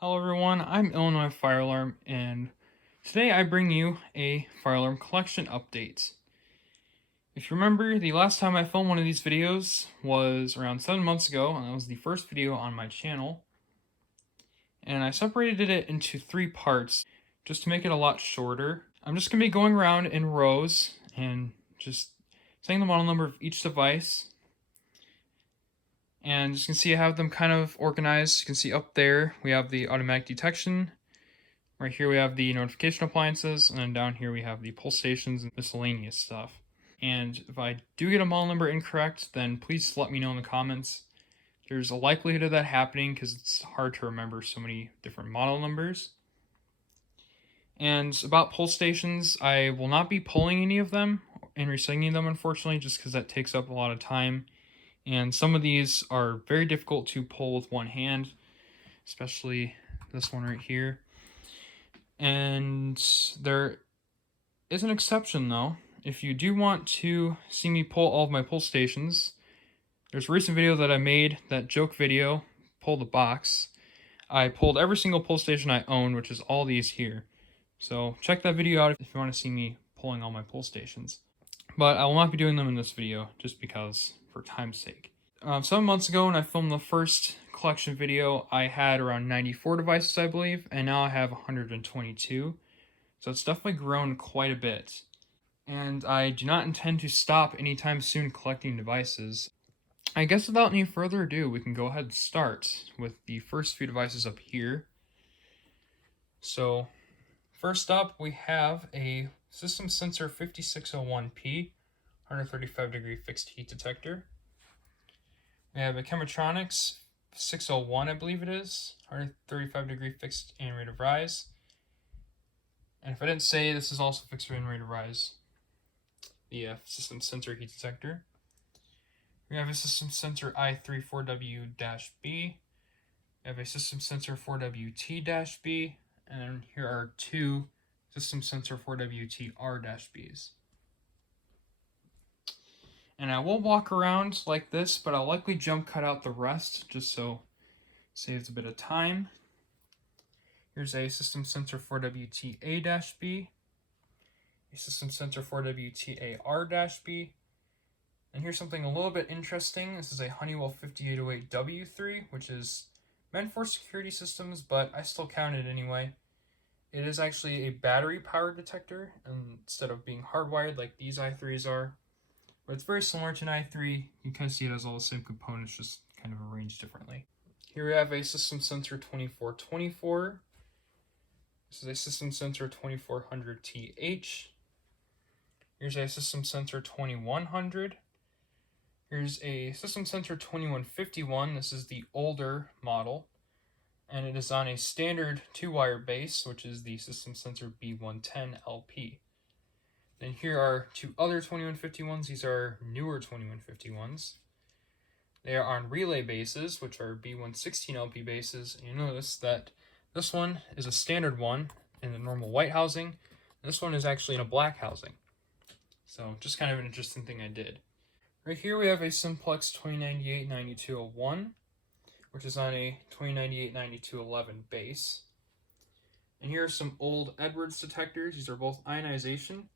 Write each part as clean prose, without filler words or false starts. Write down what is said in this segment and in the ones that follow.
Hello everyone, I'm Illinois Fire Alarm, and today I bring you a fire alarm collection update. If you remember, the last time I filmed one of these videos was around 7 months ago, and that was the first video on my channel. And I separated it into 3 parts, just to make it a lot shorter. I'm just going to be going around in rows, and just saying the model number of each device. And as you can see, I have them kind of organized. You can see up there, we have the automatic detection. Right here we have the notification appliances, and then down here we have the pull stations and miscellaneous stuff. And if I do get a model number incorrect, then please let me know in the comments. There's a likelihood of that happening because it's hard to remember so many different model numbers. And about pull stations, I will not be pulling any of them and resetting them, unfortunately, just because that takes up a lot of time. And some of these are very difficult to pull with one hand, especially this one right here. And there is an exception though. If you do want to see me pull all of my pull stations, there's a recent video that I made, that joke video, pull the box. I pulled every single pull station I own, which is all these here. So check that video out if you want to see me pulling all my pull stations. But I will not be doing them in this video, just because, for time's sake. 7 months ago when I filmed the first collection video, I had around 94 devices, I believe, and now I have 122. So it's definitely grown quite a bit. And I do not intend to stop anytime soon collecting devices. I guess without any further ado, we can go ahead and start with the first few devices up here. So first up, we have a System Sensor 5601P 135 degree fixed heat detector. We have a Chematronics 601, I believe it is, 135 degree fixed and rate of rise. And if I didn't say, this is also fixed and rate of rise. The System Sensor heat detector. We have a System Sensor i3-4W-B. We have a System Sensor 4WT-B. And here are 2 System Sensor 4WT-R-Bs. And I will walk around like this, but I'll likely jump cut out the rest, just so it saves a bit of time. Here's a System Sensor 4WT-A-B, a System Sensor 4WT-A-R-B, and here's something a little bit interesting. This is a Honeywell 5808W3, which is meant for security systems, but I still count it anyway. It is actually a battery-powered detector, instead of being hardwired like these i3s are. But it's very similar to an i3. You can kind of see it has all the same components, just kind of arranged differently. Here we have a System Sensor 2424. This is a System Sensor 2400TH. Here's a System Sensor 2100. Here's a System Sensor 2151. This is the older model, and it is on a standard 2-wire base, which is the System Sensor B110LP. Then here are 2 other 2151s. These are newer 2151s. They are on relay bases, which are B116LP bases. And you notice that this one is a standard one in the normal white housing. This one is actually in a black housing. So just kind of an interesting thing I did. Right here we have a Simplex 2098-9201, which is on a 2098-9211 base. And here are some old Edwards detectors. These are both ionization.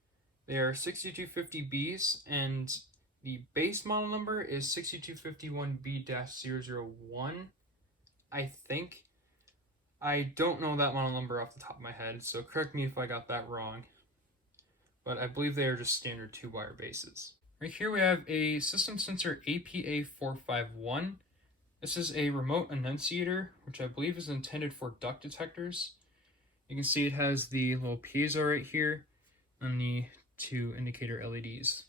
They are 6250Bs, and the base model number is 6251B-001, I think. I don't know that model number off the top of my head, so correct me if I got that wrong. But I believe they are just standard 2-wire bases. Right here we have a System Sensor APA451. This is a remote annunciator, which I believe is intended for duct detectors. You can see it has the little piezo right here and the 2 indicator LEDs.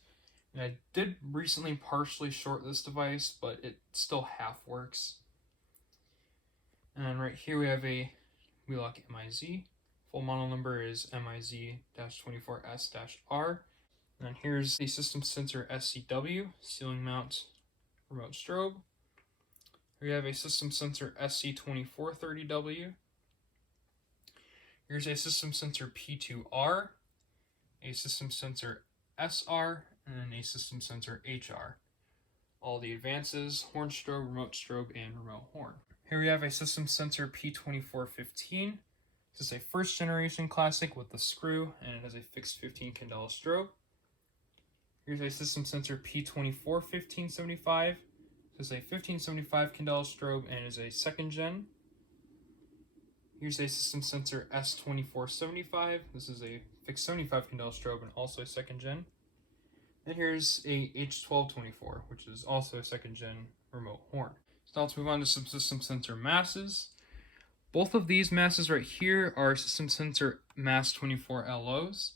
And I did recently partially short this device, but it still half works. And right here we have a Wheelock MIZ. Full model number is MIZ-24S-R. And then here's the System Sensor SCW, ceiling mount remote strobe. We have a System Sensor SC2430W. Here's a System Sensor P2R, a System Sensor SR, and a System Sensor HR. All the advances, horn strobe, and remote horn. Here we have a System Sensor P2415. This is a first generation classic with the screw, and it has a fixed 15 candela strobe. Here's a System Sensor P241575. This is a 1575 candela strobe and is a second gen. Here's a System Sensor S2475. This is a fixed 75 candela strobe and also a second gen. And here's a H1224, which is also a second gen remote horn. So now let's move on to some System Sensor masses. Both of these masses right here are System Sensor Mass 24 LOs.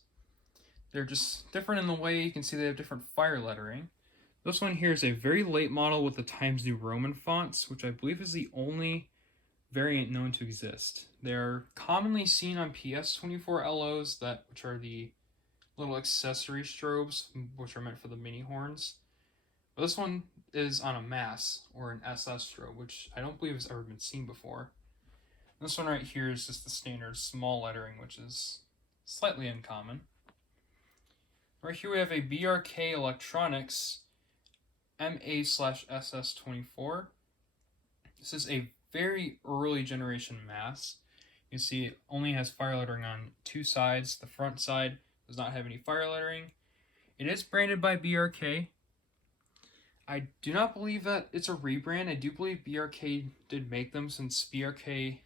They're just different in the way you can see they have different fire lettering. This one here is a very late model with the Times New Roman fonts, which I believe is the only variant known to exist. They're commonly seen on PS24 LOs, which are the little accessory strobes, which are meant for the mini horns. But this one is on a mass or an SS strobe, which I don't believe has ever been seen before. This one right here is just the standard small lettering, which is slightly uncommon. Right here we have a BRK Electronics MA/SS24. This is a very early generation mass. You can see it only has fire lettering on two sides. The front side does not have any fire lettering. It is branded by BRK. I do not believe that it's a rebrand. I do believe BRK did make them, since BRK,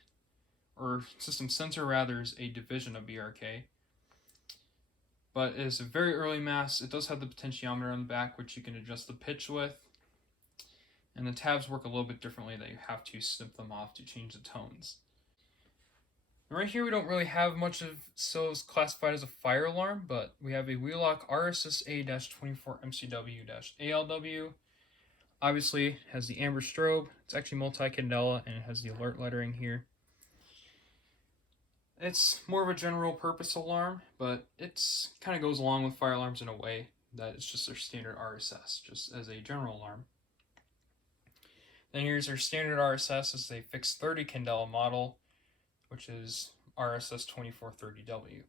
or System Sensor rather, is a division of BRK. But it is a very early mass. It does have the potentiometer on the back, which you can adjust the pitch with. And the tabs work a little bit differently, that you have to snip them off to change the tones. And right here we don't really have much of SO's classified as a fire alarm, but we have a Wheelock RSS-A-24MCW-ALW. Obviously it has the amber strobe, it's actually multi-candela, and it has the alert lettering here. It's more of a general purpose alarm, but it's kind of goes along with fire alarms in a way that it's just their standard RSS, just as a general alarm. Then here's our standard RSS. This is a fixed 30 candela model, which is RSS2430W.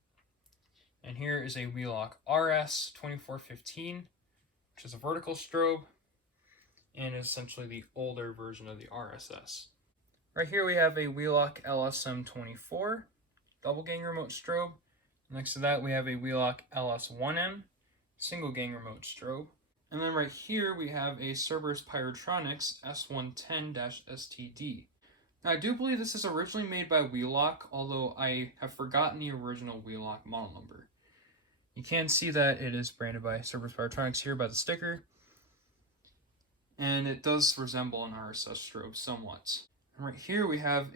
And here is a Wheelock RS2415, which is a vertical strobe, and is essentially the older version of the RSS. Right here we have a Wheelock LSM24, double gang remote strobe. Next to that we have a Wheelock LS1M, single gang remote strobe. And then right here we have a Cerberus Pyrotronics S110-STD. Now I do believe this is originally made by Wheelock, although I have forgotten the original Wheelock model number. You can see that it is branded by Cerberus Pyrotronics here by the sticker, and it does resemble an RSS strobe somewhat. And right here we have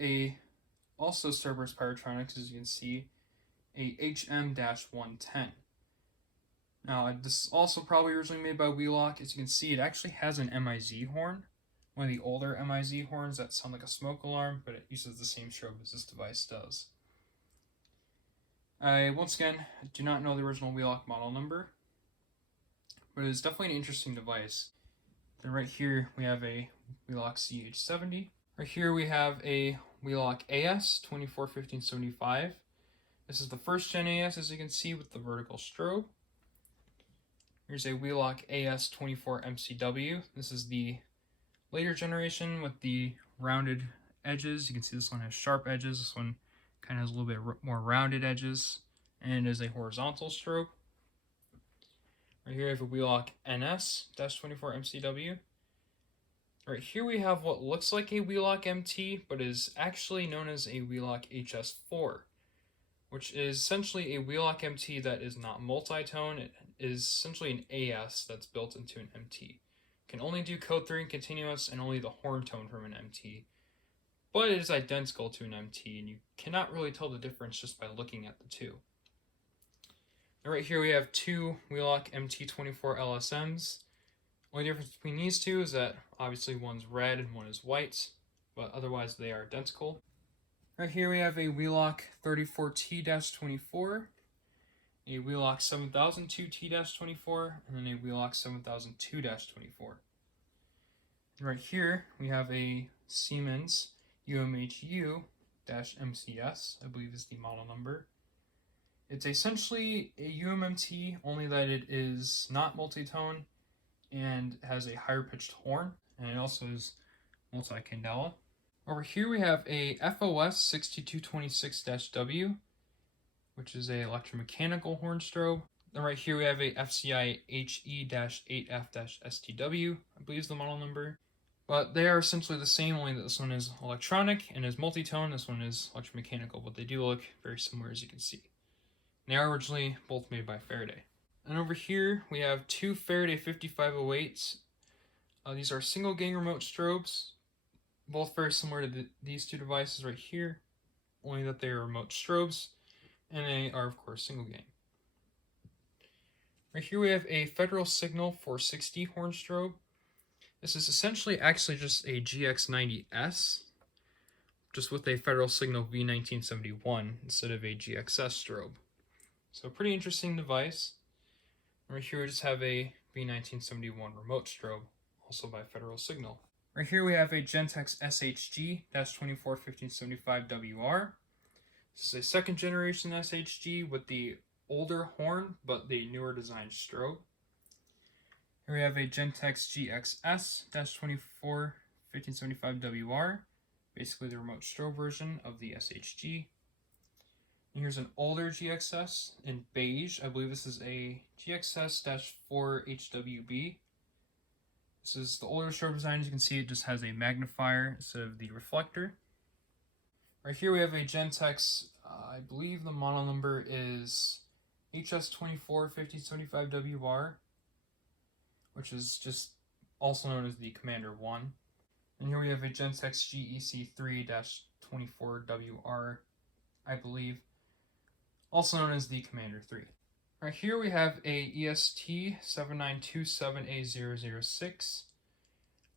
also Cerberus Pyrotronics, as you can see, a HM-110. Now, this is also probably originally made by Wheelock. As you can see, it actually has an MIZ horn, one of the older MIZ horns that sound like a smoke alarm, but it uses the same strobe as this device does. Once again, do not know the original Wheelock model number, but it is definitely an interesting device. Then right here, we have a Wheelock CH70. Right here, we have a Wheelock AS241575. This is the first gen AS, as you can see, with the vertical strobe. Here's a Wheelock AS24MCW. This is the later generation with the rounded edges. You can see this one has sharp edges. This one kind of has a little bit more rounded edges, and is a horizontal strobe. Right here I have a Wheelock NS-24MCW. Right here we have what looks like a Wheelock MT, but is actually known as a Wheelock HS4, which is essentially a Wheelock MT that is not multi-tone. It is essentially an AS that's built into an MT. It can only do code 3 and continuous, and only the horn tone from an MT. But it is identical to an MT, and you cannot really tell the difference just by looking at the two. And right here we have two Wheelock MT24 LSMs. Only difference between these two is that obviously one's red and one is white, but otherwise they are identical. Right here we have a Wheelock 34T-24, a Wheelock 7002T-24, and then a Wheelock 7002-24. And right here we have a Siemens UMHU-MCS, I believe is the model number. It's essentially a UMMT, only that it is not multi-tone and has a higher pitched horn, and it also is multi-candela. Over here we have a FOS 6226-W, which is a electromechanical horn strobe. Then right here we have a FCI HE-8F-STW, I believe is the model number. But they are essentially the same, only that this one is electronic and is multi-tone, this one is electromechanical, but they do look very similar, as you can see. They are originally both made by Faraday. And over here we have two Faraday 5508s. These are single gang remote strobes, both very similar to these two devices right here, only that they are remote strobes, and they are of course single gang. Right here we have a Federal Signal 460 horn strobe. This is essentially actually just a GX90S, just with a Federal Signal V1971 instead of a GXS strobe. So a pretty interesting device. Right here we just have a V1971 remote strobe, also by Federal Signal. Right here we have a Gentex SHG-241575WR. This is a second generation SHG with the older horn, but the newer design strobe. Here we have a Gentex GXS-241575WR, basically the remote strobe version of the SHG. And here's an older GXS in beige. I believe this is a GXS-4HWB. This is the older strobe design. As you can see, it just has a magnifier instead of the reflector. Right here we have a Gentex, I believe the model number is HS-241575WR, which is just also known as the Commander 1. And here we have a Gentex GEC3-24WR, I believe, also known as the Commander 3. Right here we have a EST7927A006,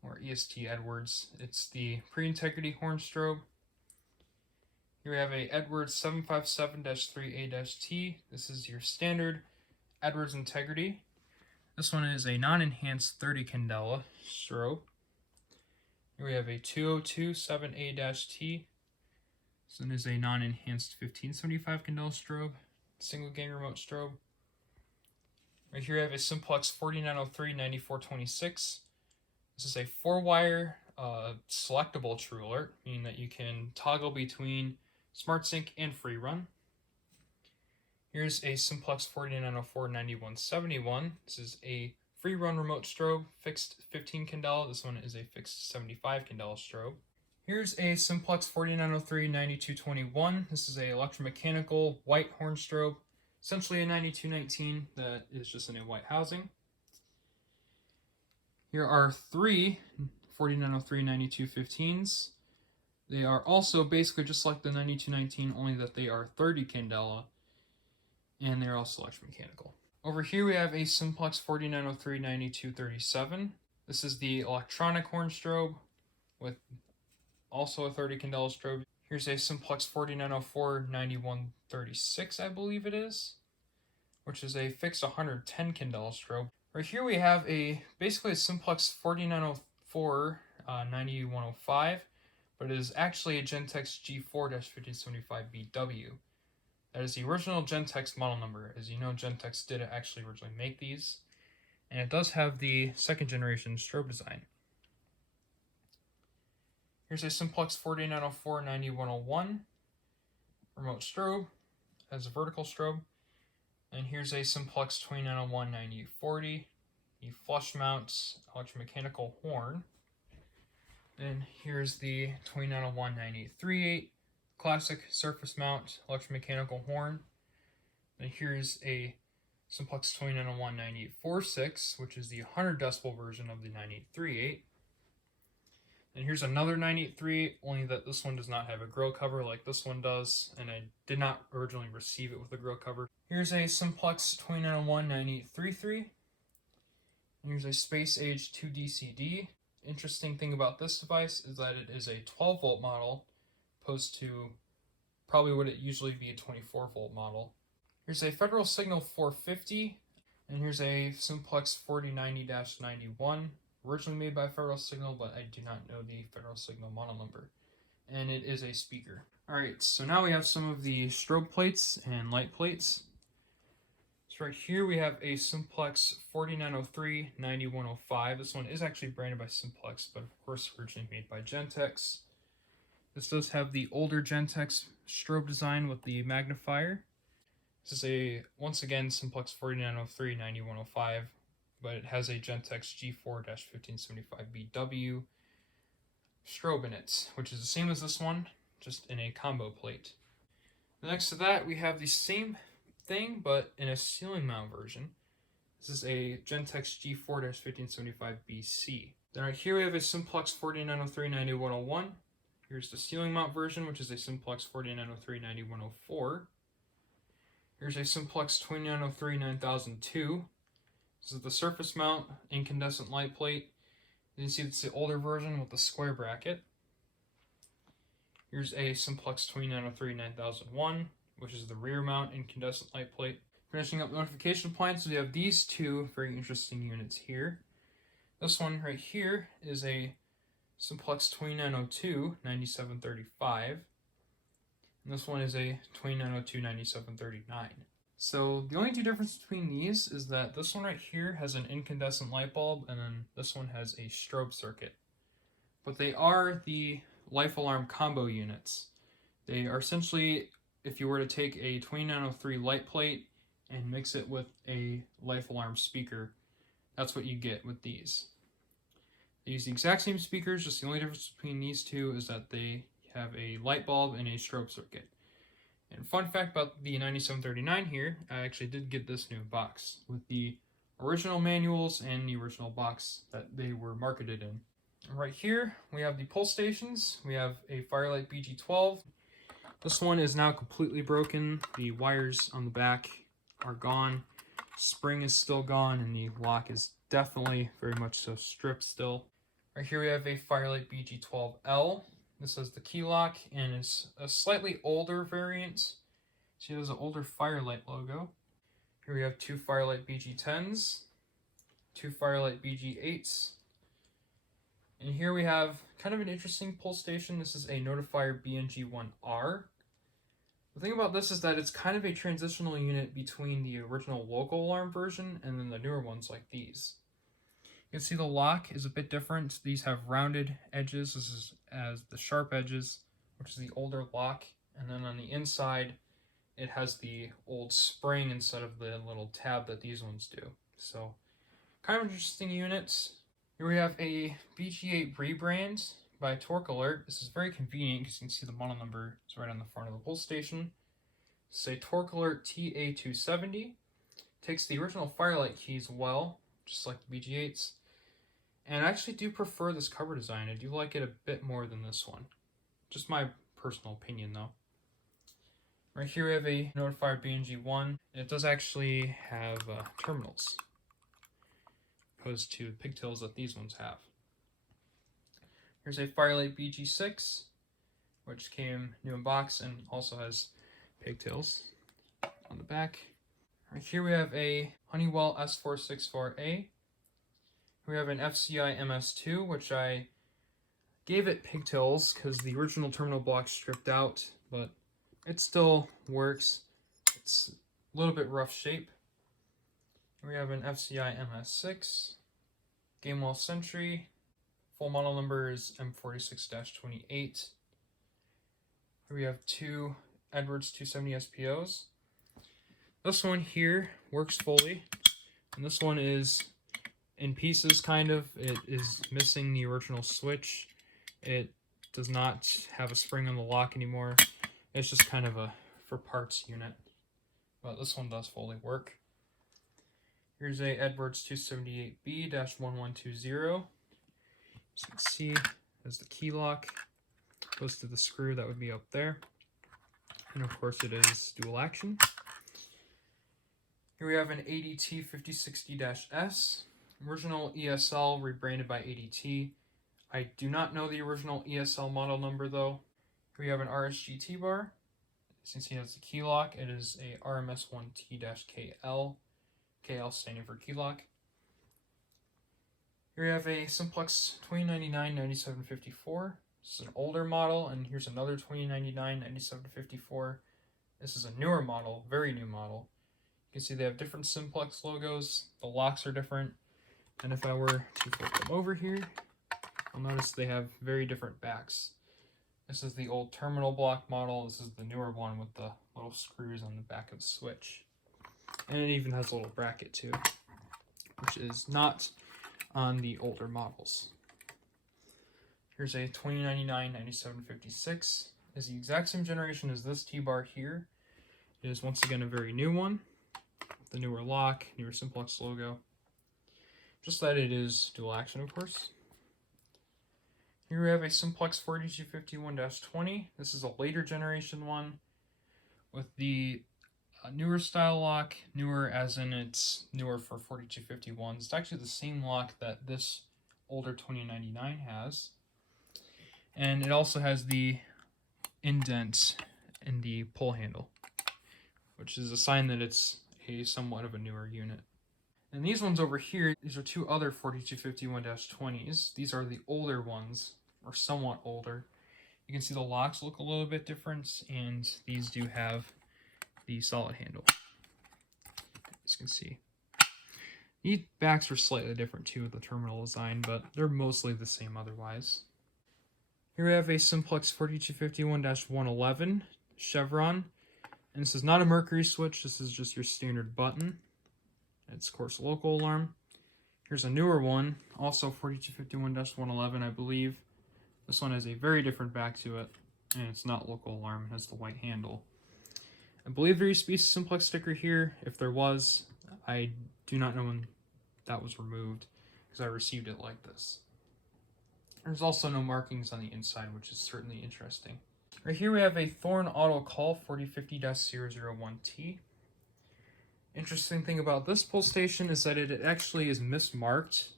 or EST Edwards. It's the pre-integrity horn strobe. Here we have a Edwards 757-3A-T. This is your standard Edwards integrity. This one is a non-enhanced 30 candela strobe. Here we have a 2027A-T. This one is a non-enhanced 1575 candela strobe, single gang remote strobe. Right here we have a Simplex 4903-9426. This is a 4-wire selectable True Alert, meaning that you can toggle between SmartSync and Free Run. Here's a Simplex 4904-9171. This is a Free Run remote strobe, fixed 15 candela. This one is a fixed 75 candela strobe. Here's a Simplex 4903-9221. This is a electromechanical white horn strobe, essentially a 9219 that is just in a white housing. Here are three 4903-9215s. They are also basically just like the 9219, only that they are 30 candela, and they're also electromechanical. Over here we have a Simplex 4903-9237. This is the electronic horn strobe with also a 30 candela strobe. Here's a Simplex 4904-9136, I believe it is, which is a fixed 110 candela strobe. Right here we have basically a Simplex 4904-9105, but it is actually a Gentex G4-1575BW. That is the original Gentex model number. As you know, Gentex did actually originally make these, and it does have the second generation strobe design. Here's a Simplex 4904-9101 remote strobe as a vertical strobe. And here's a Simplex 2901-9840, the flush mount electromechanical horn. Then here's the 2901-9838 classic surface mount electromechanical horn. Then here's a Simplex 2901-9846, which is the 100 decibel version of the 9838. And here's another 9838, only that this one does not have a grill cover like this one does, and I did not originally receive it with a grill cover. Here's a Simplex 2901-9833. And here's a Space Age 2DCD. Interesting thing about this device is that it is a 12 volt model, opposed to probably what it usually be a 24 volt model. Here's a Federal Signal 450, and here's a Simplex 4090-91. Originally made by Federal Signal, but I do not know the Federal Signal model number. And it is a speaker. Alright, so now we have some of the strobe plates and light plates. So right here we have a Simplex 4903-9105. This one is actually branded by Simplex, but of course originally made by Gentex. This does have the older Gentex strobe design with the magnifier. This is once again, Simplex 4903-9105, but it has a Gentex G4-1575BW strobe in it, which is the same as this one, just in a combo plate. Next to that, we have the same thing, but in a ceiling mount version. This is a Gentex G4-1575BC. Then right here we have a Simplex 4903-9101. Here's the ceiling mount version, which is a Simplex 4903-9104. Here's a Simplex 2903-9002. This is the surface mount incandescent light plate. You can see it's the older version with the square bracket. Here's a Simplex 2903-9001, which is the rear mount incandescent light plate. Finishing up notification points, we have these two very interesting units here. This one right here is a Simplex 2902-9735. And this one is a 2902-9739. So the only two differences between these is that this one right here has an incandescent light bulb, and then this one has a strobe circuit. But they are the life alarm combo units. They are essentially, if you were to take a 2903 light plate and mix it with a life alarm speaker, that's what you get with these. They use the exact same speakers, just the only difference between these two is that they have a light bulb and a strobe circuit. And fun fact about the 9739 here, I actually did get this new box with the original manuals and the original box that they were marketed in. Right here, we have the pull stations. We have a Firelight BG12. This one is now completely broken. The wires on the back are gone. Spring is still gone, and the lock is definitely very much so stripped still. Right here we have a Firelight BG12L. This has the key lock, and it's a slightly older variant. See, there's an older Firelight logo. Here we have two Firelight BG10s, two Firelight BG8s, and here we have kind of an interesting pull station. This is a Notifier BNG1R. The thing about this is that it's kind of a transitional unit between the original local alarm version and then the newer ones like these. You can see the lock is a bit different. These have rounded edges. This is as the sharp edges, which is the older lock. And then on the inside, it has the old spring instead of the little tab that these ones do. So, kind of interesting units. Here we have a BG8 rebrand by Torque Alert. This is very convenient because you can see the model number is right on the front of the pull station. It's a Torque Alert TA270. Takes the original Firelight keys well, just like the BG8s. And I actually do prefer this cover design. I do like it a bit more than this one. Just my personal opinion though. Right here we have a Notifier BNG1. It does actually have terminals, opposed to pigtails that these ones have. Here's a Firelight BG6, which came new in box and also has pigtails on the back. Right here we have a Honeywell S464A. We have an FCI MS2, which I gave it pigtails because the original terminal block's stripped out, but it still works. It's a little bit rough shape. We have an FCI MS6, Gamewell Sentry. Full model number is M46-28. We have two Edwards 270 SPOs. This one here works fully, and this one is in pieces, kind of. It is missing the original switch. It does not have a spring on the lock anymore. It's just kind of a for parts unit, but this one does fully work. Here's a Edwards 278B-1120. As you can see, there's the key lock. Goes to the screw that would be up there. And of course it is dual action. Here we have an ADT 5060-S. Original ESL rebranded by ADT. I do not know the original ESL model number though. Here we have an RSGT bar. Since he has the key lock, it is a RMS1T-KL. KL standing for key lock. Here we have a Simplex 2099-9754. This is an older model, and here's another 2099-9754. This is a newer model, very new model. You can see they have different Simplex logos. The locks are different. And if I were to flip them over here, you'll notice they have very different backs. This is the old terminal block model. This is the newer one with the little screws on the back of the switch. And it even has a little bracket too, which is not on the older models. Here's a 2099 9756. Is the exact same generation as this T-bar here. It is once again a very new one. The newer lock, newer Simplex logo. Just that it is dual action, of course. Here we have a Simplex 4251-20. This is a later generation one with the newer style lock. Newer as in it's newer for 4251s. It's actually the same lock that this older 2099 has. And it also has the indent in the pull handle, which is a sign that it's a somewhat of a newer unit. And these ones over here, these are two other 4251-20s. These are the older ones, or somewhat older. You can see the locks look a little bit different, and these do have the solid handle. As you can see. These backs are slightly different too with the terminal design, but they're mostly the same otherwise. Here we have a Simplex 4251-111 Chevron. And this is not a Mercury switch, this is just your standard button. It's, of course, a local alarm. Here's a newer one, also 4251-111, I believe. This one has a very different back to it, and it's not local alarm, it has the white handle. I believe there used to be a Simplex sticker here. If there was, I do not know when that was removed, because I received it like this. There's also no markings on the inside, which is certainly interesting. Right here we have a Thorn Auto Call 4050-001T. Interesting thing about this pull station is that it actually is mismarked.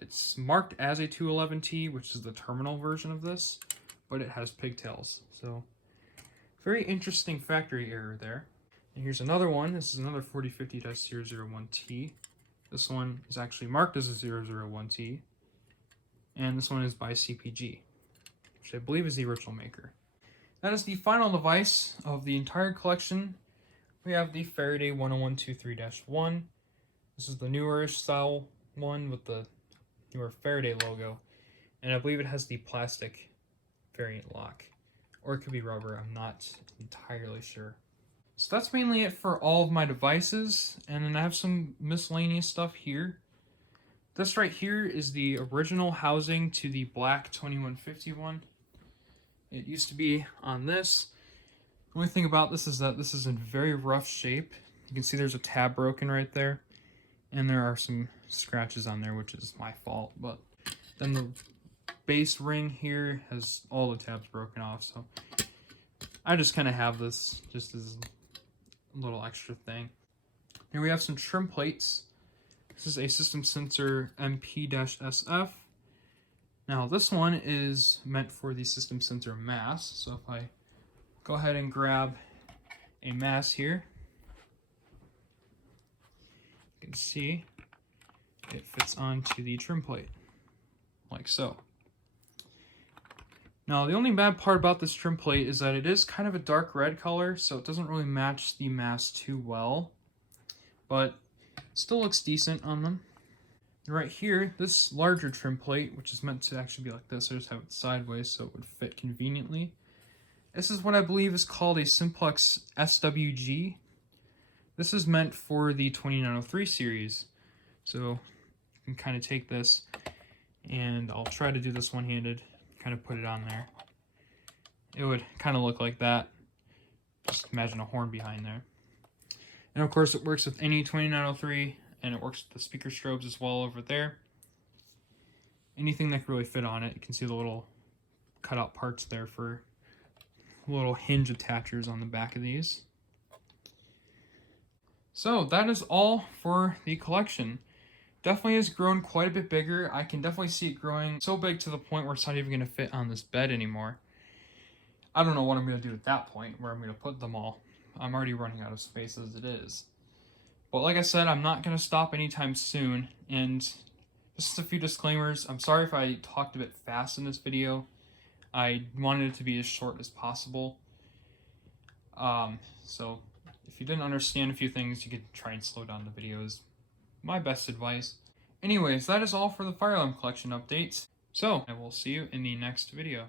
It's marked as a 211T, which is the terminal version of this, but it has pigtails. So, very interesting factory error there. And here's another one. This is another 4050-001T. This one is actually marked as a 001T. And this one is by CPG, which I believe is the original maker. That is the final device of the entire collection. We have the Faraday 10123-1. This is the newer-ish style one with the newer Faraday logo. And I believe it has the plastic variant lock. Or it could be rubber, I'm not entirely sure. So that's mainly it for all of my devices. And then I have some miscellaneous stuff here. This right here is the original housing to the black 2151. It used to be on this. The only thing about this is that this is in very rough shape. You can see there's a tab broken right there. And there are some scratches on there, which is my fault. But then the base ring here has all the tabs broken off. So I just kind of have this just as a little extra thing. Here we have some trim plates. This is a System Sensor MP-SF. Now this one is meant for the System Sensor mass. So if I go ahead and grab a mass here, you can see it fits onto the trim plate, like so. Now the only bad part about this trim plate is that it is kind of a dark red color, so it doesn't really match the mass too well, but it still looks decent on them. Right here, this larger trim plate, which is meant to actually be like this, I just have it sideways so it would fit conveniently. This is what I believe is called a Simplex SWG. This is meant for the 2903 series. So you can kind of take this, and I'll try to do this one-handed, kind of put it on there. It would kind of look like that. Just imagine a horn behind there. And of course it works with any 2903, and it works with the speaker strobes as well over there. Anything that can really fit on it. You can see the little cutout parts there for little hinge attachers on the back of these. So that is all for the collection. Definitely has grown quite a bit bigger. I can definitely see it growing so big to the point where it's not even going to fit on this bed anymore. I don't know what I'm going to do at that point, where I'm going to put them all. I'm already running out of space as it is. But like I said, I'm not going to stop anytime soon. And just a few disclaimers. I'm sorry if I talked a bit fast in this video. I wanted it to be as short as possible. So if you didn't understand a few things, you could try and slow down the videos. My best advice. Anyways, that is all for the fire alarm collection updates. So I will see you in the next video.